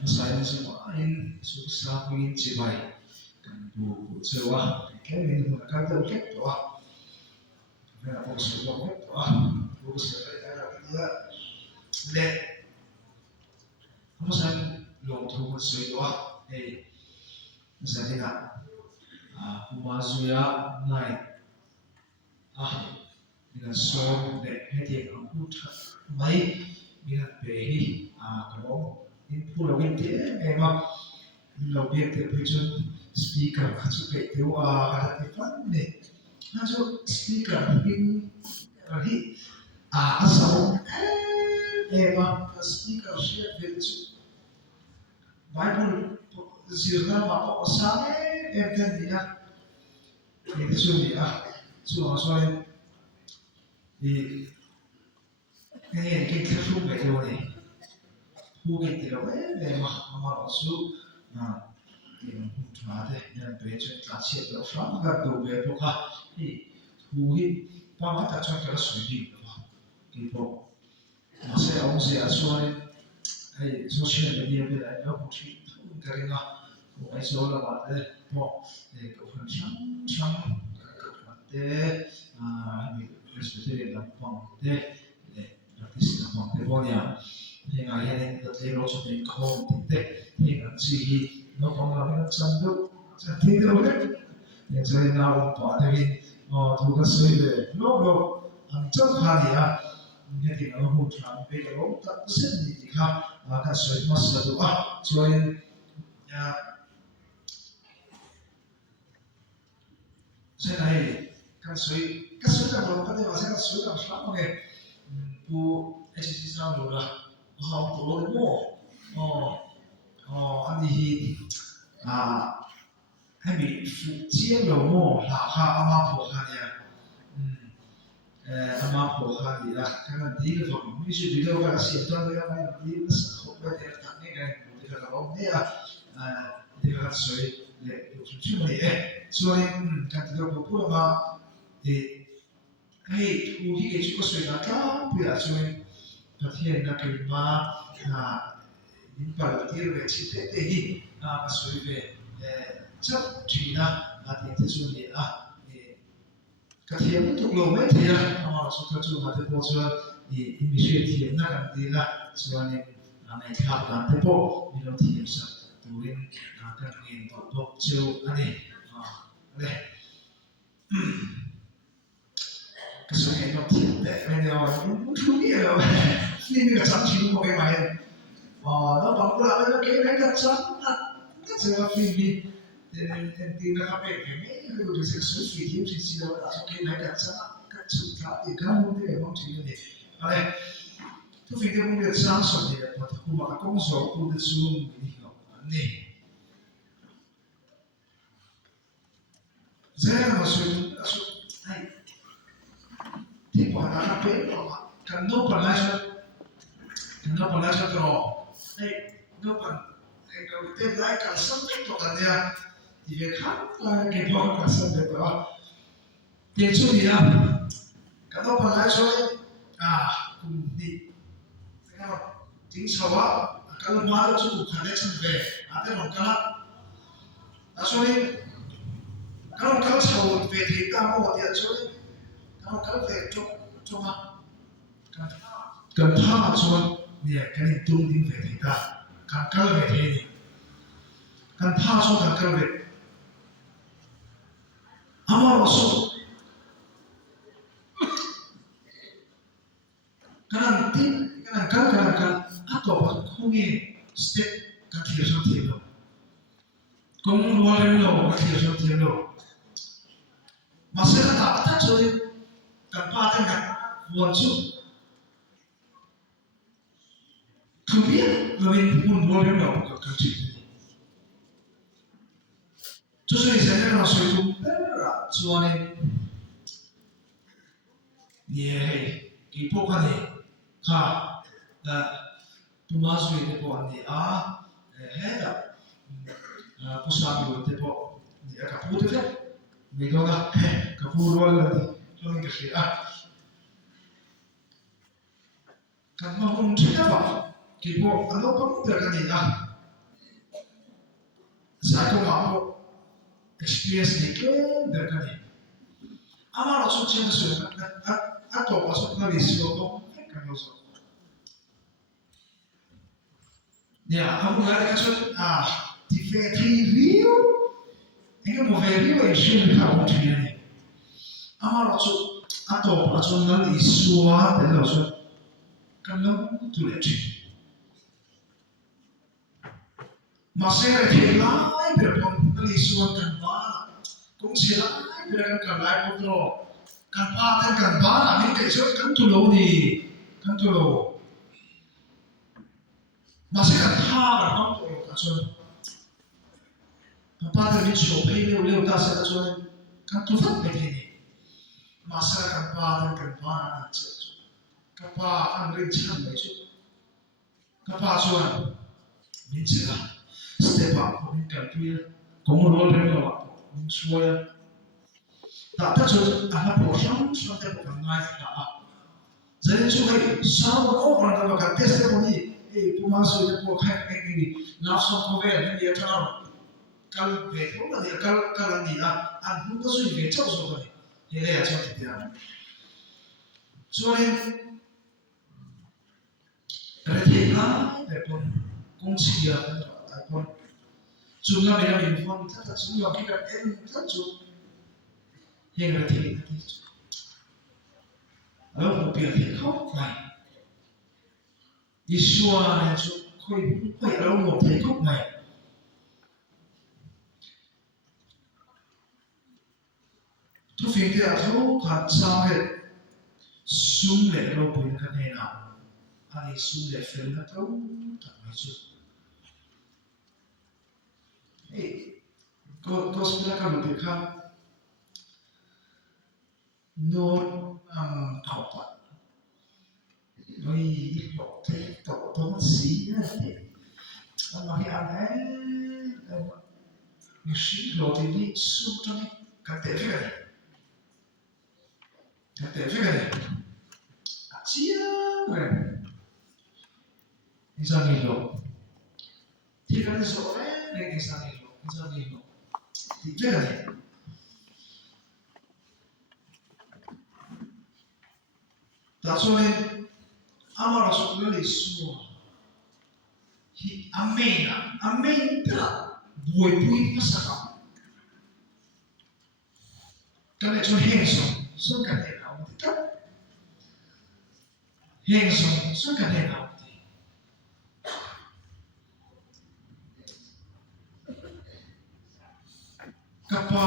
Masaya semua in susah ingin cibai kan bu sewa kayak ini mengatakan terkait doa karena aku sewa doa aku sewa dia le aku san long tu sewa misalnya kumazuya nai dengan som le heti aku mai dengan behi kalau in pura winti emang l'obiettivo è più speaker supaya ada teman nih masuk speaker in lagi asal emang speaker share itu Bible zirna apa osame kan dia itu dia soalnya di ini kita suka ini bukan tidak memang amal usul yang ada yang betul kasih atau faham tu betul bukan paman tak cuma kalau sudah gitu masa orang saya soalnya sosial media bila ada bukti kerana orang soal apa mau kau sam kau especially lampang artis lampang boleh yang ayah yang terlalu sudah kau yang sih no pengalaman sandu santi boleh yang saya tahu tapi tugas saya lo anjur kali ya jadi kalau hujan kalau tak sendiri kan saya masa doa soalnya ya saya kan saya kalau tadi masih kan saya selama ke bu SSC sama lah boleh ani还没接了么？哪哈阿妈婆哈的，阿妈婆哈的啦，看看第一个方，必须比较个写段的要看第一个时候，或者谈那个这个老的啊，这个谁来有出去没？所以看这个婆婆嘛，我一个这个谁那个不要所以，那天那个嘛明白了第二个其实对所以的chấp chỉ là tiền thế số này cái thiệp tục lộ mấy thì số các chú mà thế bộ cho thì mình thiệp na cái gì là cho nên này khác là thế bộ mình thiệp sao tụi em cái nghiên tập bộ chiều anh này đây cái số này nó thiệp để bây giờ cũng không biết rồi nên cái sản phẩm của cái máy nó bằng là cái sản cái sự phi đi thì nó không phải cái cái điều sự xuất phi hiếu thì chỉ là cái này là sao các sự thảo thì các môn thì không chỉ là gì đây tôi vì cái môn việc sáng sớm thì là cũng mà công số cũng được xuống thì hiểu này giờ mà xuống này thì quả là cái cần nó còn lại cho đây nó còn kalau kita naik kasar itu katanya dia kan lagi bawa kasar itu dia tu dia kalau pandai soalnya di kenapa ting sawa kalau malu tu bukan dia sampai ada orang soalnya kalau sawa bedi kamu dia soalnya kalau bedi cuma kan soalnya dia kan itu di bedi kan kalau bedi kan paso kan kalau bedi amar rasul kan atau kungi step kan dia sampai lo kung wala lo kan dia sampai lo masa kan tak soalnya kan patah kan wajib kemudian lebih pun boleh lo kan kerja就是现在呢，水中说呢，也给包括呢，不马水的包呢黑的，不上游的包，你个不的，没多个，个不多了的，就那个谁看我们这个吧。Kipo ano pang kanina. Sa ko mo experience ni ko kanina. Ama lo so chen so at to pa so na visio ko kan so. Ya, amo na ka so ti fe tri rio. Ega mo ve rio e shin ka mo tri ne. Ama lo so at to pa so na visio de lo so kan lo tu le tri. Masih relai berpon pelisuan kan bana, kung sila berkan kalai putro, kan paten kan bana, ini kecil kan tulo ni, kan tulo. Masih kan thar kan tulo kan so, kan paten ni so, pili uli utas kan so, kan tuhan begini. Masih kan paten kan bana kan so, kan pa kan rincan begitu, kan pa so, rincan. Step up con capire come vuole la sua ta cho ana portion so te ko ngai ta zai chu kai sa ko ko na ka testimony e puma so te ko khai kai ni na so ko ve ni ya ta kal ve ko na ya kal ni an hu ko so ve chau so ko ni le ya chau ti ya so ni re ti na pe pon kong si ya pon chúng ta bây giờ mình phong rất là chúng nhiều cái đặc em rất chúng nhưng mà thì ở một biển thì khóc mày đi xua này chúng khôi khôi ở một thấy khóc mày thu phim thì là thấu hạt sao hết sung lệ lâu bùn cái này nào anh sung lệ phim nó thấu thật mấy chút có spela kan lebih kan non khẩu noi học thế tổ tổ sĩ thế mà cái anh ấy như sĩ lộ thì đi xuống cho nên cái tệ phê này chia rồi đi ra nghỉ lộ thì cái số đấy để đi ra nghỉ lộ thì thế này ta cho nên amara so kweli suo hi amena buoi pui pasaka kale cho so kale na ta so kale na kapa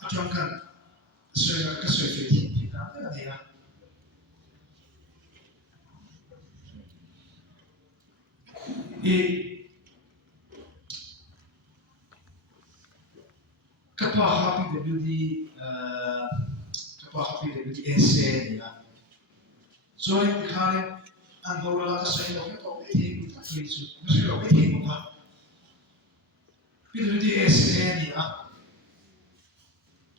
atangkan sesuai kesuai kita ada ya kapa happy WD essay ya so ini kali anggora kesuai lo kita ini kita itu masih lo ini bukan WD essay ya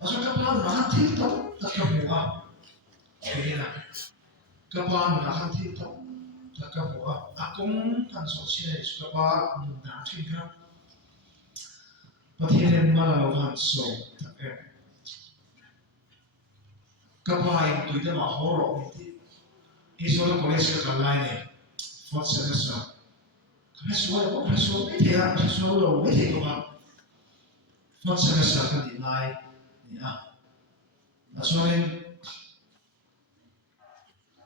Pasal kapal nanti tahu tak kebuah, begini. Kapal nanti tahu tak kebuah. Akung kan sosial kapal nanti kan. Patihan malah kan so tak kapal yang tu itu mahor itu. Isola kolej kalai ni, fort semester. Kalau itu ya, kalau itu kan fort semester kan dinai. Ya, soalnya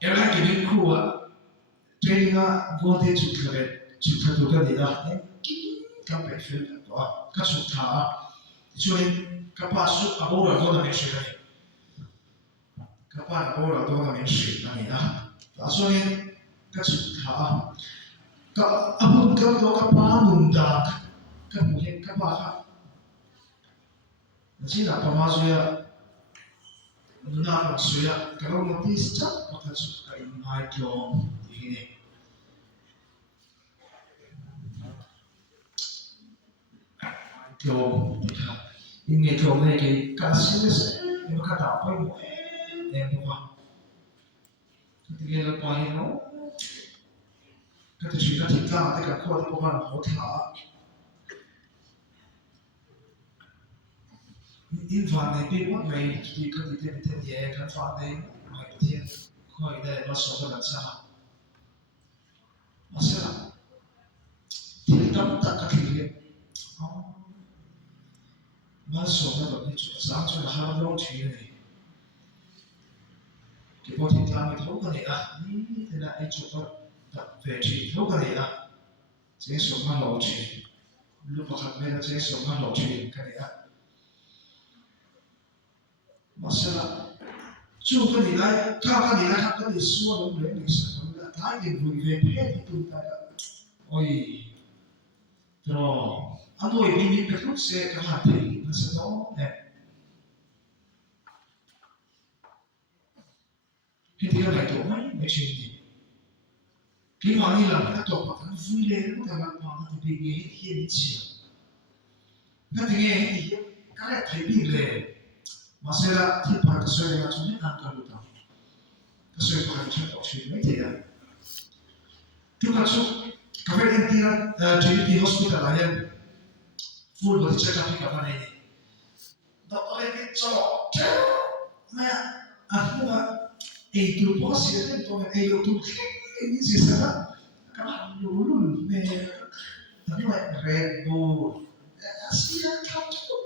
orang kini kuat, training gode cukup juga dia, kampai film tu, kasutha, soalnya kapas abora dona mention, kapan abora dona mention ni ya, soalnya kasutha, abun kalau kapan undang, kemudian kapah Sila pamasuya nuna suya kalau nanti sejak maka suka invite lo ini lo ini lo lagi kasih ini kata apa ini yang bukan ketika lepas itu cái thứ chuyện nó thịt ra tất cả kho thì có bạn hỗ trợ in phản này biết mất ngày thì có thể thêm thêm nhẹ cái phản này ngày thiên khỏi đây nó sống ở đằng sau nó sẽ là thì đóng tất cả thì nó sống ở đằng chỗ sáng chỗ là hai lâu chuyện này cái bộ thịt ra mình thấu cái này à thế là cái chỗ tập về chuyện thấu cái này à sẽ sống ở lâu chuyện lúc mà khát này sẽ sống ở lâu chuyện cái này à nó sẽ là chú cái này lại cái này lại cái này xua đúng đấy mình sẽ nói là thái cái vui về hết thì tụi ta ôi rồi anh tôi bị những cái lúc sẽ cái hạt thì nó sẽ đó đẹp thì cái này tổ mấy chuyện gì cái mà đi làm cái tổ mà cái vui lên nó thành là thì bị nghe hiện chiều cái thì nghe thì cái này thấy bị lệ mà sẽ là thì phải cái sợi là chúng ta ăn cái đó cái sợi phải cái chuyện chuyện mấy thế à chúng ta chúc các bạn em kia Trinity Hospital là em full body check up các bạn này dokter ini cocok mẹ aku nggak itu positif itu itu ini sih sana karena dulu nih tapi Red Bull Asia cocok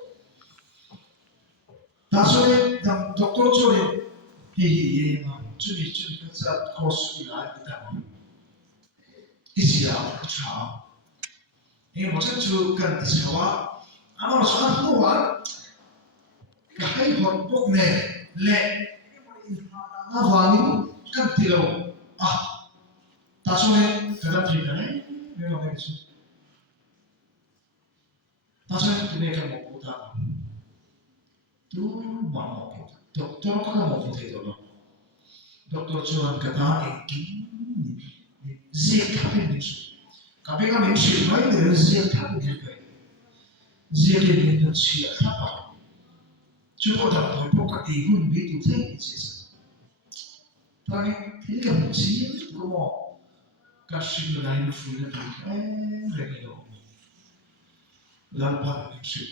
나중에 dokter 쪽에 이 좀 그래서 코스 이라이다 이시야 그쵸 이게 뭐죠 주간 저와 아마 저는 한동안 cái hồn bốc nề lệ nó vào những căn tiểu à ta cho nên cái đợt gì đấy nên là cái gì ta cho nên cái này cái một bộ ta tu mà một bộ doctor có cái một bộ thế đó doctor cho anh cái ta ấy kí giết các cái mình chịu mấy người giết các cái giết cái mình chịu các bạn chúng tôi đọc hỏi bộ các tỷ hôn biết điều thế gì Poi ti capisci come casci la influenza regno la paradiso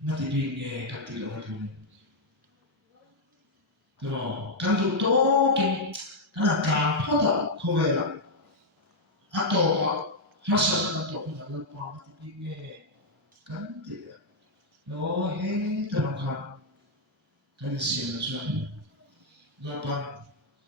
na ti binge cattivo la tu però quando tocchi ana ka pota kovela atopa hasa na to na la pa ti binge canti no he terangkan kan siapa cuman lapan